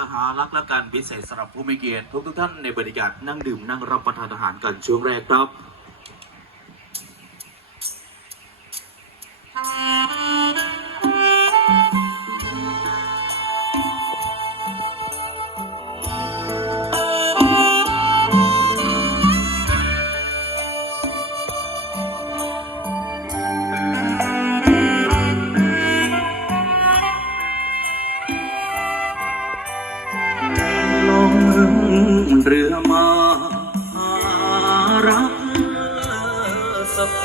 อหารักและการพิเศษสำหรับผู้มีเกียรติทุกท่านในบรรยากาศนั่งดื่มนั่งรับประทานอาหารกันช่วงแรกครับเรือมาหารักสักค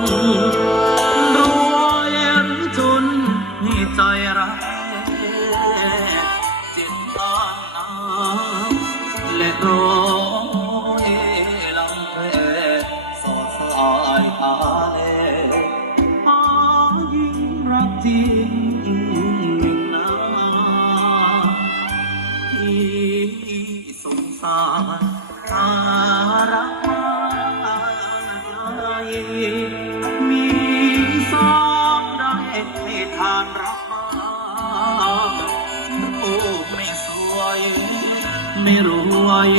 นรวยหรือจนให้ใจรักจิตตานน้ำและร้อยลำเพสอดสายตาแลหายิ่งรักจริงนะที่สงสารหารักมีสองได้ให้ทานรักโอ้ไม่สวยไม่รวย